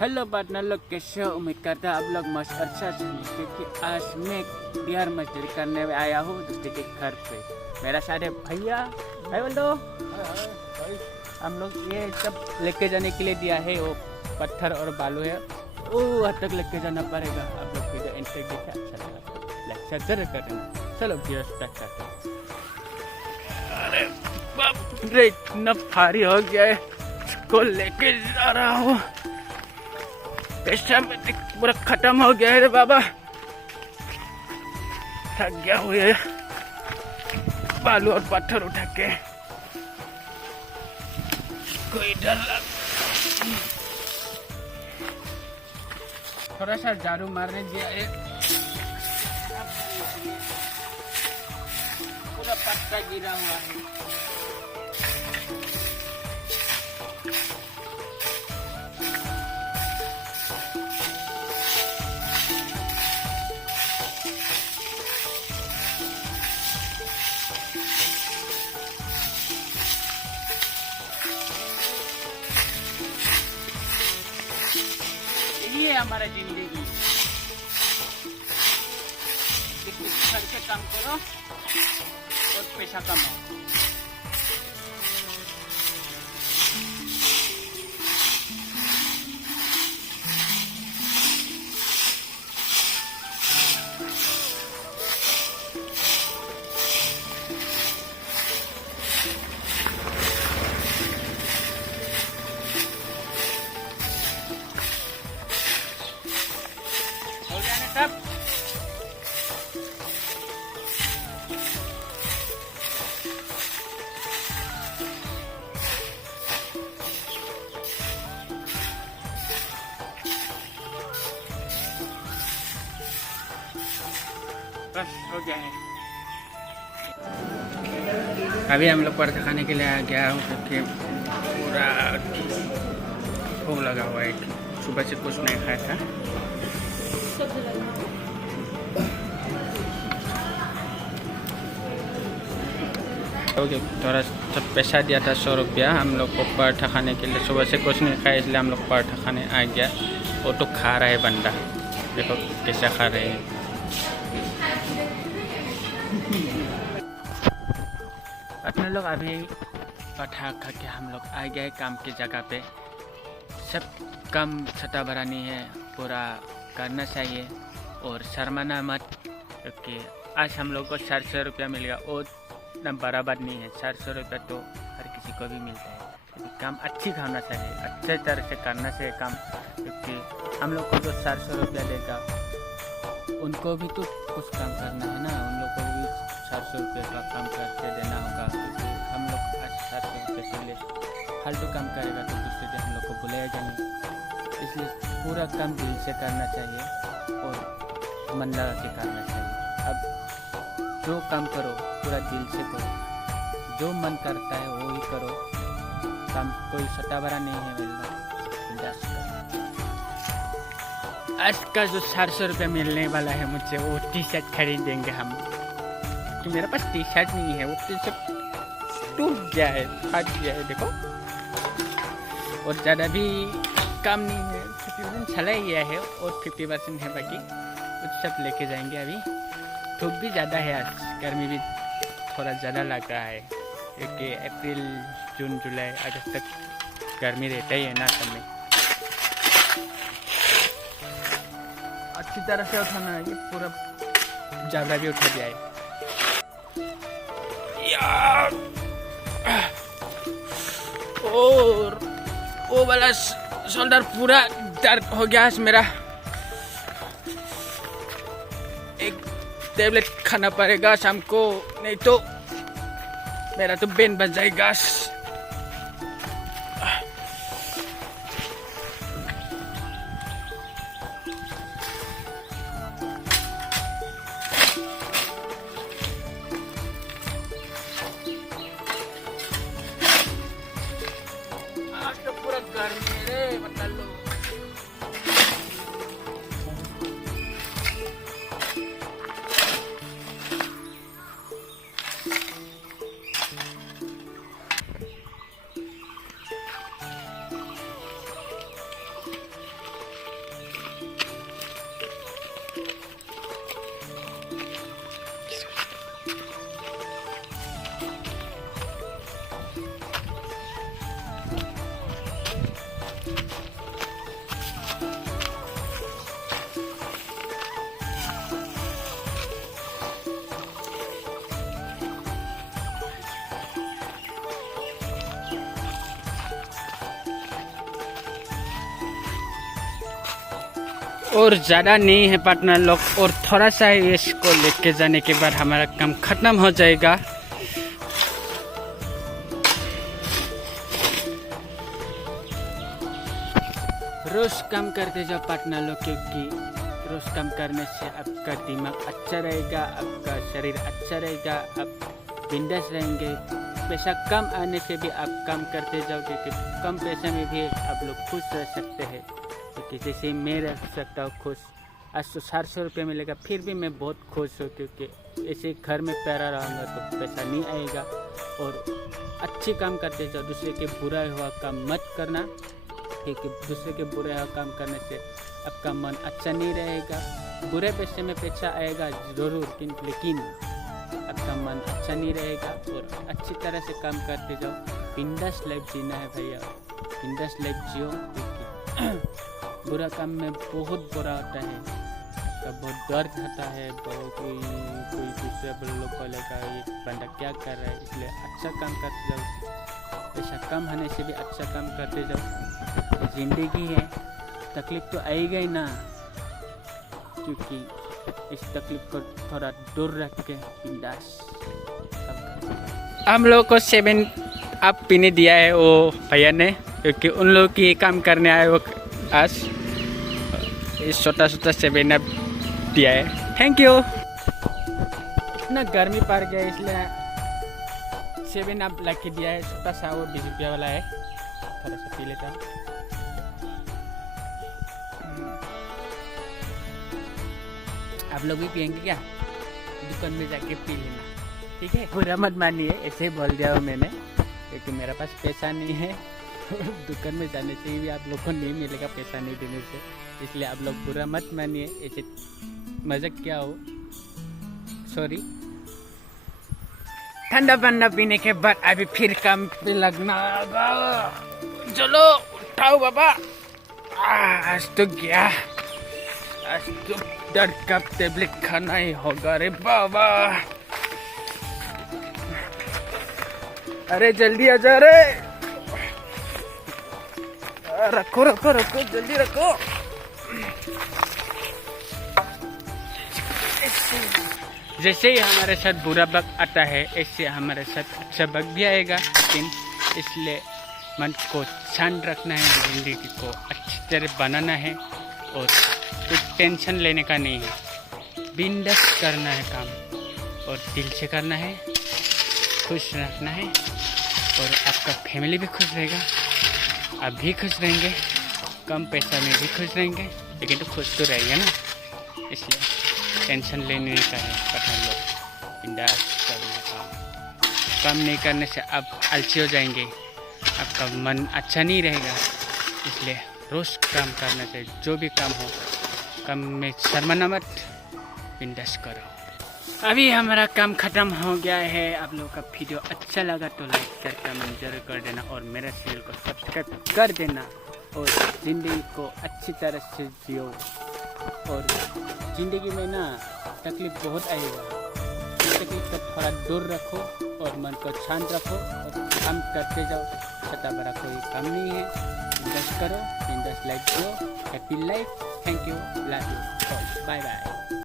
Hello partner लोग, कैसे हो? उम्मीद करता है आप लोग मस्त अच्छा से हैं, क्योंकि आज मैं बिहार मजदूरी करने में आया हूँ दोस्ती के घर पे। मेरा सारे भैया है बोल दो। हम लोग ये सब लेके जाने के लिए दिया है, वो पत्थर और बालू है, वो वहाँ तक लेके जाना पड़ेगा। आप लोग वीडियो एंड तक देखे, अच्छा लगा लाइक जरूर करें। चलो वीडियो स्टार्ट करते हैं। अरे बाप रे, इतना भारी हो गया है, इसको लेके जा रहा हूँ। पैसा पूरा खत्म हो गया है रे बाबा, थक गया हुए बालू और पत्थर उठा के। कोई डर थोड़ा सा झाड़ू मारने दिया है, पूरा पत्ता गिरा हुआ है। ये हमारा जिंदगी, घर पे काम करो और पैसा कमाओ। हो गया ना सब? बस हो गया है। अभी हम लोग पराठा खाने के लिए आ गया हूँ, क्योंकि पूरा भूख लगा हुआ है। सुबह से कुछ नहीं खाया था। ओके, थोड़ा सा पैसा दिया था 100 रुपया हम लोग को पराठा खाने के लिए। सुबह से कुछ नहीं खाया, इसलिए हम लोग पराठा खाने आ गया। वो तो खा रहा है बंदा, देखो कैसा खा रहे हैं। अपने लोग अभी पराठा खा के हम लोग आ गए काम की जगह पे। सब काम छोटा बड़ा नहीं है, पूरा करना चाहिए और शर्माना मत, क्योंकि आज हम लोग को 400 रुपया मिल गया। और ना बराबर नहीं है, 400 रुपया तो हर किसी को भी मिलता है। लेकिन काम अच्छी करना चाहिए, अच्छे तरह से करना चाहिए काम, क्योंकि हम लोग को जो 400 रुपया देगा उनको भी तो कुछ काम करना है ना, उन लोग को भी 400 रुपये का काम करके देना होगा। क्योंकि हम लोग आज 400 रुपये से ले फालतू काम करेगा तो दूसरे दिन हम लोग को बुलाएगा नहीं। इसलिए पूरा काम दिल से करना चाहिए और मन लगा के करना चाहिए। अब जो काम करो पूरा दिल से करो, जो मन करता है वो ही करो। काम कोई छोटा बड़ा नहीं है, बिंदास करो। आज का जो 400 रुपये मिलने वाला है मुझे, वो टी शर्ट खरीदेंगे हम, क्योंकि मेरे पास टी शर्ट नहीं है। वो टी शर्ट टूट गया है, फट गया है, देखो। और ज़्यादा भी काम नहीं है, 50% चला ही गया है और 50% है बाकी। कुछ सब लेके जाएंगे। अभी धूप भी ज़्यादा है, आज गर्मी भी थोड़ा ज़्यादा लग रहा है, क्योंकि अप्रैल जून जुलाई अगस्त तक गर्मी रहता ही है ना सब में। अच्छी तरह से उठाना है, ये पूरा जावड़ा भी उठा दिया है यार। और वो वाला शोल्डर पूरा दर्द हो गया है मेरा। एक टेबलेट खाना पड़ेगा शाम को, नहीं तो मेरा तो बेन बन जाएगा। आज तो पूरा गर्मी है रे, बता लो। और ज़्यादा नहीं है पार्टनर लोग, और थोड़ा सा ही इसको लेके जाने के बाद हमारा काम खत्म हो जाएगा। रोज काम करते जाओ पार्टनर लोग, क्योंकि रोज काम करने से आपका दिमाग अच्छा रहेगा, आपका शरीर अच्छा रहेगा, आप बिंदास रहेंगे। पैसा कम आने से भी आप काम करते जाओ, क्योंकि कम पैसे में भी आप लोग खुश रह सकते हैं। क्योंकि जैसे मैं रह सकता हूँ खुश, आज तो 700 रुपये मिलेगा, फिर भी मैं बहुत खुश हूँ, क्योंकि ऐसे घर में पैरा रहूँगा तो पैसा नहीं आएगा। और अच्छे काम करते जाओ, दूसरे के बुरा हुआ काम मत करना, क्योंकि दूसरे के बुरा हुआ काम करने से आपका मन अच्छा नहीं रहेगा। बुरे पैसे में पैसा आएगा ज़रूर, लेकिन आपका मन अच्छा नहीं रहेगा। और अच्छी तरह से काम करते जाओ, बिंदास लाइफ जीना है भैया, बिंदास लाइफ जियो। बुरा काम में बहुत बुरा होता है, आपका बहुत दर्द होता है, कोई दूसरे लोग बोलेगा ये बंदा क्या कर रहा है। इसलिए अच्छा काम करते जाओ, पैसा कम होने से भी अच्छा काम करते जाओ। ज़िंदगी है, तकलीफ तो आएगा ही ना, क्योंकि इस तकलीफ को थोड़ा दूर रख के बिंदास। हम लोगों को 7 अप पीने दिया है वो भैया ने, क्योंकि उन लोगों की काम करने आए वो आज इस छोटा 7 अप दिया है। Thank you. इतना गर्मी पड़ गया इसलिए 7 अप ला के दिया है, छोटा सा, वो 20 रुपया वाला है, थोड़ा सा पी लेता हूँ। आप लोग भी पियेंगे क्या? दुकान में जाके पी लेना, ठीक है? बुरा मत मानिए, ऐसे ही बोल दिया मैंने, क्योंकि मेरे पास पैसा नहीं है। दुकान में जाने से भी आप लोग को नहीं मिलेगा पैसा नहीं देने से, इसलिए आप लोग बुरा मत मानिए, ऐसे मजाक क्या हो, सॉरी। ठंडा पानी पीने के बाद अभी फिर काम पे लगना होगा। चलो उठाओ बाबा, आज तो गया, आज तो दर्द का टेबलेट खाना ही होगा रे बाबा। अरे जल्दी आ जा रे, रखो रखो रखो, जल्दी रखो। जैसे ही हमारे साथ बुरा वक्त आता है, ऐसे हमारे साथ अच्छा वक्त भी आएगा, लेकिन इसलिए मन को शांत रखना है, जिंदगी को अच्छी तरह बनाना है, और कुछ टेंशन लेने का नहीं है। बिंदास करना है काम, और दिल से करना है, खुश रखना है, और आपका फैमिली भी खुश रहेगा, आप भी खुश रहेंगे, कम पैसा में भी खुश रहेंगे, लेकिन तो खुश तो रहेंगे ना। इसलिए टेंशन लेने का है, पठान लोग बिंदास करने का। काम नहीं करने से आप आलसी हो जाएंगे, आपका मन अच्छा नहीं रहेगा। इसलिए रोज़ काम करना चाहिए, जो भी काम हो, काम में शर्माना मत, बिंदास करो। अभी हमारा काम ख़त्म हो गया है। आप लोगों का वीडियो अच्छा लगा तो लाइक शेयर कमेंट जरूर कर देना, और मेरा चैनल को सब्सक्राइब कर देना, और ज़िंदगी को अच्छी तरह से जियो। और ज़िंदगी में ना तकलीफ बहुत आएगा, तकलीफ को थोड़ा दूर रखो, और मन को शांत रखो, और काम करते जाओ। छोटा बड़ा कोई काम नहीं है, बिंदास करो, बिंदास लाइफ जियो, happy life. Thank you, love you, bye bye.